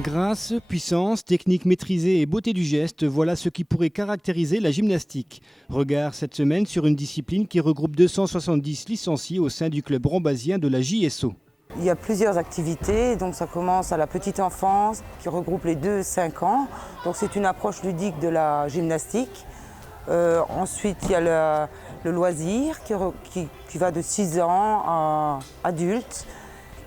Grâce, puissance, technique maîtrisée et beauté du geste, voilà ce qui pourrait caractériser la gymnastique. Regard cette semaine sur une discipline qui regroupe 270 licenciés au sein du club rambasien de la JSO. Il y a plusieurs activités, donc ça commence à la petite enfance qui regroupe les 2-5 ans. Donc c'est une approche ludique de la gymnastique. Ensuite il y a le loisir qui va de 6 ans à adulte,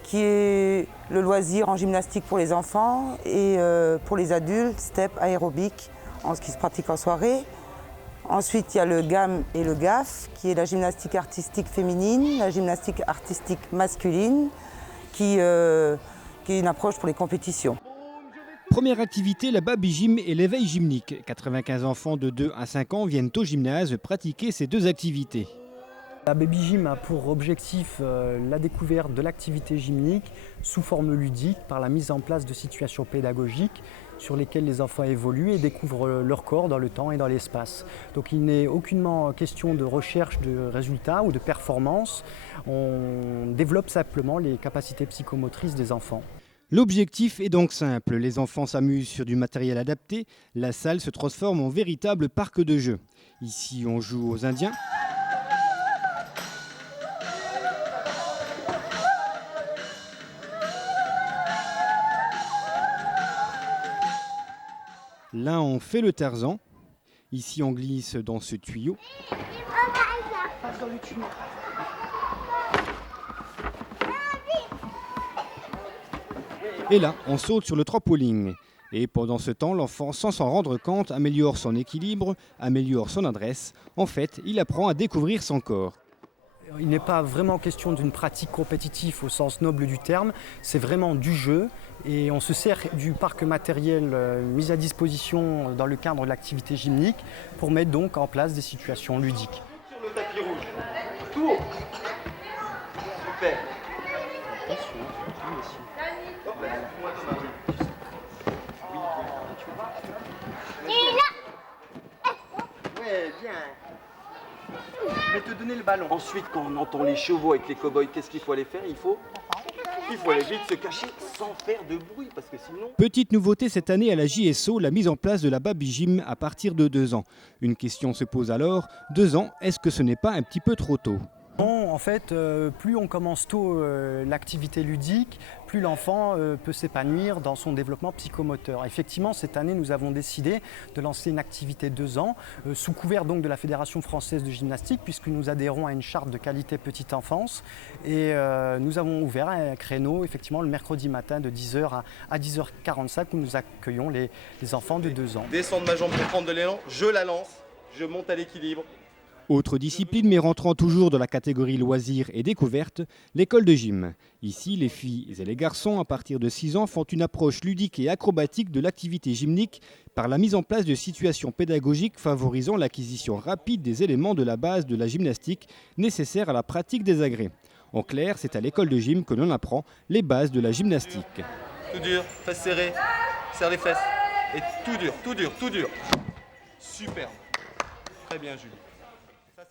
qui est le loisir en gymnastique pour les enfants et pour les adultes, step aérobique en ce qui se pratique en soirée. Ensuite, il y a le GAM et le GAF, qui est la gymnastique artistique féminine, la gymnastique artistique masculine, qui est une approche pour les compétitions. Première activité, la baby gym et l'éveil gymnique. 95 enfants de 2 à 5 ans viennent au gymnase pratiquer ces deux activités. La Baby Gym a pour objectif la découverte de l'activité gymnique sous forme ludique par la mise en place de situations pédagogiques sur lesquelles les enfants évoluent et découvrent leur corps dans le temps et dans l'espace. Donc il n'est aucunement question de recherche de résultats ou de performance, on développe simplement les capacités psychomotrices des enfants. L'objectif est donc simple, les enfants s'amusent sur du matériel adapté, la salle se transforme en véritable parc de jeux. Ici on joue aux Indiens. Là, on fait le Tarzan. Ici, on glisse dans ce tuyau. Et là, on saute sur le trampoline. Et pendant ce temps, l'enfant, sans s'en rendre compte, améliore son équilibre, améliore son adresse. En fait, il apprend à découvrir son corps. Il n'est pas vraiment question d'une pratique compétitive au sens noble du terme, c'est vraiment du jeu et on se sert du parc matériel mis à disposition dans le cadre de l'activité gymnique pour mettre donc en place des situations ludiques. Sur le tapis rouge, tour. Super. Ouais, bien. Je vais te donner le ballon. Ensuite, quand on entend les chevaux avec les cow-boys, qu'est-ce qu'il faut aller faire? Il faut aller vite se cacher sans faire de bruit, parce que sinon... Petite nouveauté cette année à la JSO, la mise en place de la baby gym à partir de 2 ans. Une question se pose alors, 2 ans, est-ce que ce n'est pas un petit peu trop tôt ? Non, en fait, plus on commence tôt l'activité ludique, plus l'enfant peut s'épanouir dans son développement psychomoteur. Effectivement, cette année, nous avons décidé de lancer une activité 2 ans, sous couvert donc de la Fédération française de gymnastique, puisque nous adhérons à une charte de qualité petite enfance. Et nous avons ouvert un créneau, effectivement, le mercredi matin de 10h à 10h45, où nous accueillons les enfants de 2 ans. Descendre ma jambe pour prendre de l'élan, je la lance, je monte à l'équilibre. Autre discipline, mais rentrant toujours dans la catégorie loisirs et découverte, l'école de gym. Ici, les filles et les garçons, à partir de 6 ans, font une approche ludique et acrobatique de l'activité gymnique par la mise en place de situations pédagogiques favorisant l'acquisition rapide des éléments de la base de la gymnastique nécessaires à la pratique des agrès. En clair, c'est à l'école de gym que l'on apprend les bases de la gymnastique. Tout dur, fesses serrées, serre les fesses. Et tout dur, tout dur, tout dur. Super. Très bien, Julie.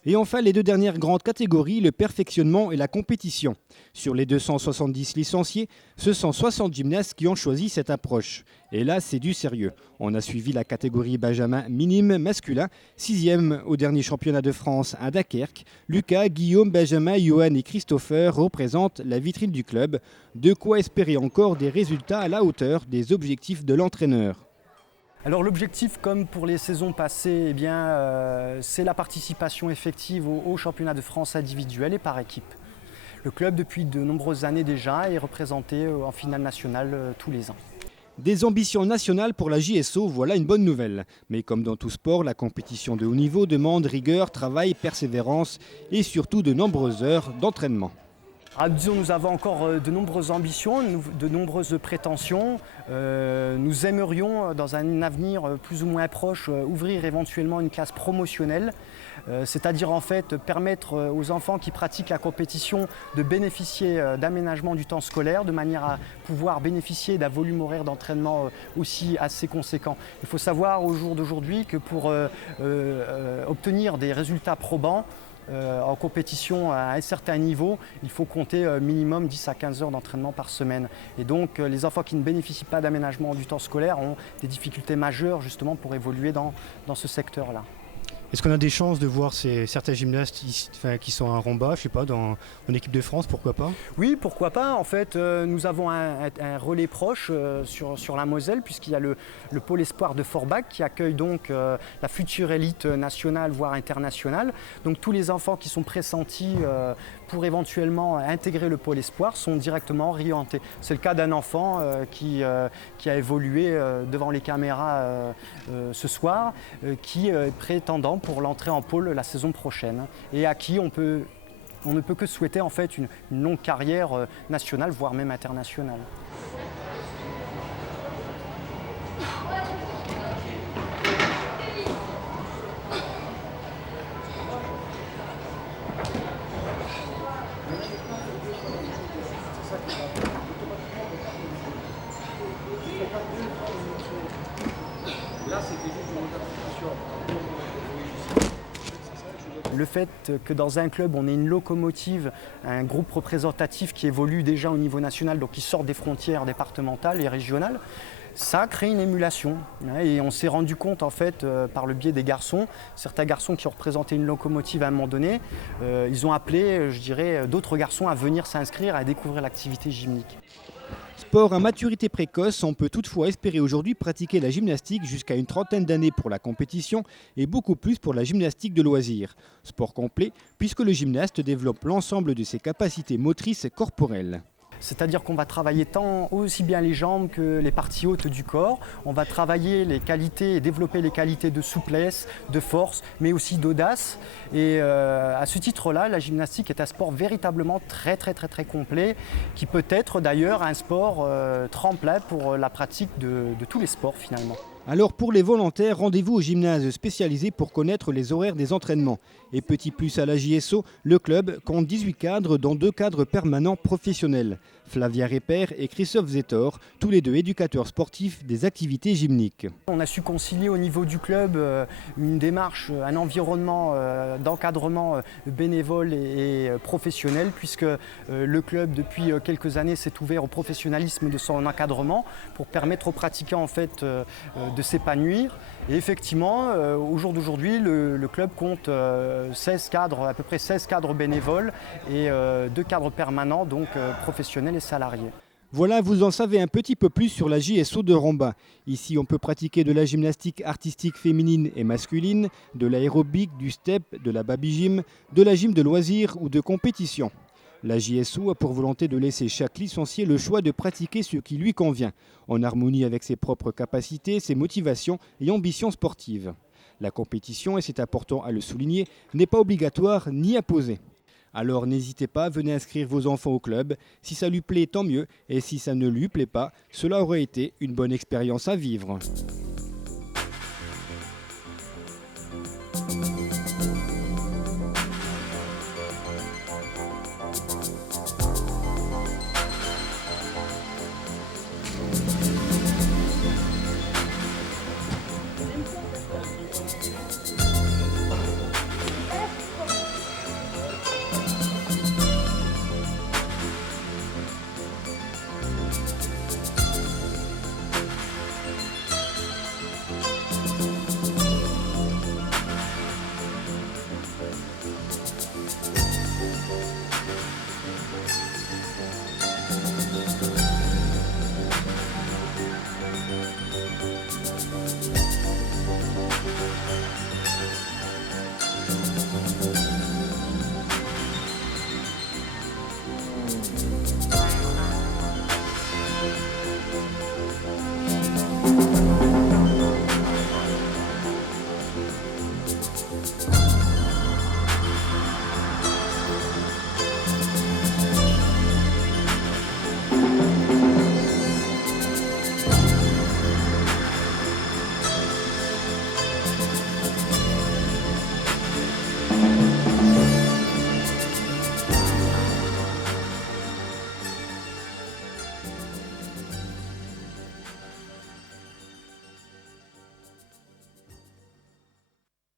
Et enfin, les 2 dernières grandes catégories, le perfectionnement et la compétition. Sur les 270 licenciés, ce sont 60 gymnastes qui ont choisi cette approche. Et là, c'est du sérieux. On a suivi la catégorie Benjamin minime masculin, 6e au dernier championnat de France à Dunkerque. Lucas, Guillaume, Benjamin, Johan et Christopher représentent la vitrine du club. De quoi espérer encore des résultats à la hauteur des objectifs de l'entraîneur. Alors l'objectif, comme pour les saisons passées, c'est la participation effective au championnat de France individuel et par équipe. Le club, depuis de nombreuses années déjà, est représenté en finale nationale tous les ans. Des ambitions nationales pour la JSO, voilà une bonne nouvelle. Mais comme dans tout sport, la compétition de haut niveau demande rigueur, travail, persévérance et surtout de nombreuses heures d'entraînement. Disons, nous avons encore de nombreuses ambitions, de nombreuses prétentions. Nous aimerions, dans un avenir plus ou moins proche, ouvrir éventuellement une classe promotionnelle, c'est-à-dire en fait permettre aux enfants qui pratiquent la compétition de bénéficier d'aménagement du temps scolaire, de manière à pouvoir bénéficier d'un volume horaire d'entraînement aussi assez conséquent. Il faut savoir au jour d'aujourd'hui que pour obtenir des résultats probants, en compétition à un certain niveau, il faut compter minimum 10 à 15 heures d'entraînement par semaine. Et donc les enfants qui ne bénéficient pas d'aménagement du temps scolaire ont des difficultés majeures justement pour évoluer dans ce secteur-là. Est-ce qu'on a des chances de voir certains gymnastes qui sont à Romba, je sais pas, en équipe de France, pourquoi pas? Oui, pourquoi pas. En fait, nous avons un relais proche sur la Moselle, puisqu'il y a le pôle espoir de Forbach qui accueille donc la future élite nationale, voire internationale. Donc tous les enfants qui sont pressentis pour éventuellement intégrer le pôle espoir sont directement orientés. C'est le cas d'un enfant qui a évolué devant les caméras ce soir, qui est prétendant pour l'entrée en pôle la saison prochaine et à qui on ne peut que souhaiter en fait une longue carrière nationale, voire même internationale. Le fait que dans un club, on ait une locomotive, un groupe représentatif qui évolue déjà au niveau national, donc qui sort des frontières départementales et régionales, ça crée une émulation. Et on s'est rendu compte, en fait, par le biais des garçons, certains garçons qui ont représenté une locomotive à un moment donné, ils ont appelé, je dirais, d'autres garçons à venir s'inscrire, à découvrir l'activité gymnique. Sport à maturité précoce, on peut toutefois espérer aujourd'hui pratiquer la gymnastique jusqu'à une trentaine d'années pour la compétition et beaucoup plus pour la gymnastique de loisir. Sport complet puisque le gymnaste développe l'ensemble de ses capacités motrices et corporelles. C'est-à-dire qu'on va travailler tant aussi bien les jambes que les parties hautes du corps. On va travailler les qualités et développer les qualités de souplesse, de force, mais aussi d'audace. Et à ce titre-là, la gymnastique est un sport véritablement très complet, qui peut être d'ailleurs un sport tremplin pour la pratique de tous les sports finalement. Alors pour les volontaires, rendez-vous au gymnase spécialisé pour connaître les horaires des entraînements. Et petit plus à la JSO, le club compte 18 cadres dont 2 cadres permanents professionnels. Flavia Reper et Christophe Zetor, tous les deux éducateurs sportifs des activités gymniques. On a su concilier au niveau du club une démarche, un environnement d'encadrement bénévole et professionnel, puisque le club depuis quelques années s'est ouvert au professionnalisme de son encadrement pour permettre aux pratiquants en fait de s'épanouir. Et effectivement, au jour d'aujourd'hui, le club compte 16 cadres, à peu près 16 cadres bénévoles et 2 cadres permanents, donc professionnels et salariés. Voilà, vous en savez un petit peu plus sur la JSO de Romba. Ici, on peut pratiquer de la gymnastique artistique féminine et masculine, de l'aérobic, du step, de la baby gym, de la gym de loisirs ou de compétition. La JSO a pour volonté de laisser chaque licencié le choix de pratiquer ce qui lui convient, en harmonie avec ses propres capacités, ses motivations et ambitions sportives. La compétition, et c'est important à le souligner, n'est pas obligatoire ni imposée. Alors n'hésitez pas, venez inscrire vos enfants au club. Si ça lui plaît, tant mieux. Et si ça ne lui plaît pas, cela aurait été une bonne expérience à vivre.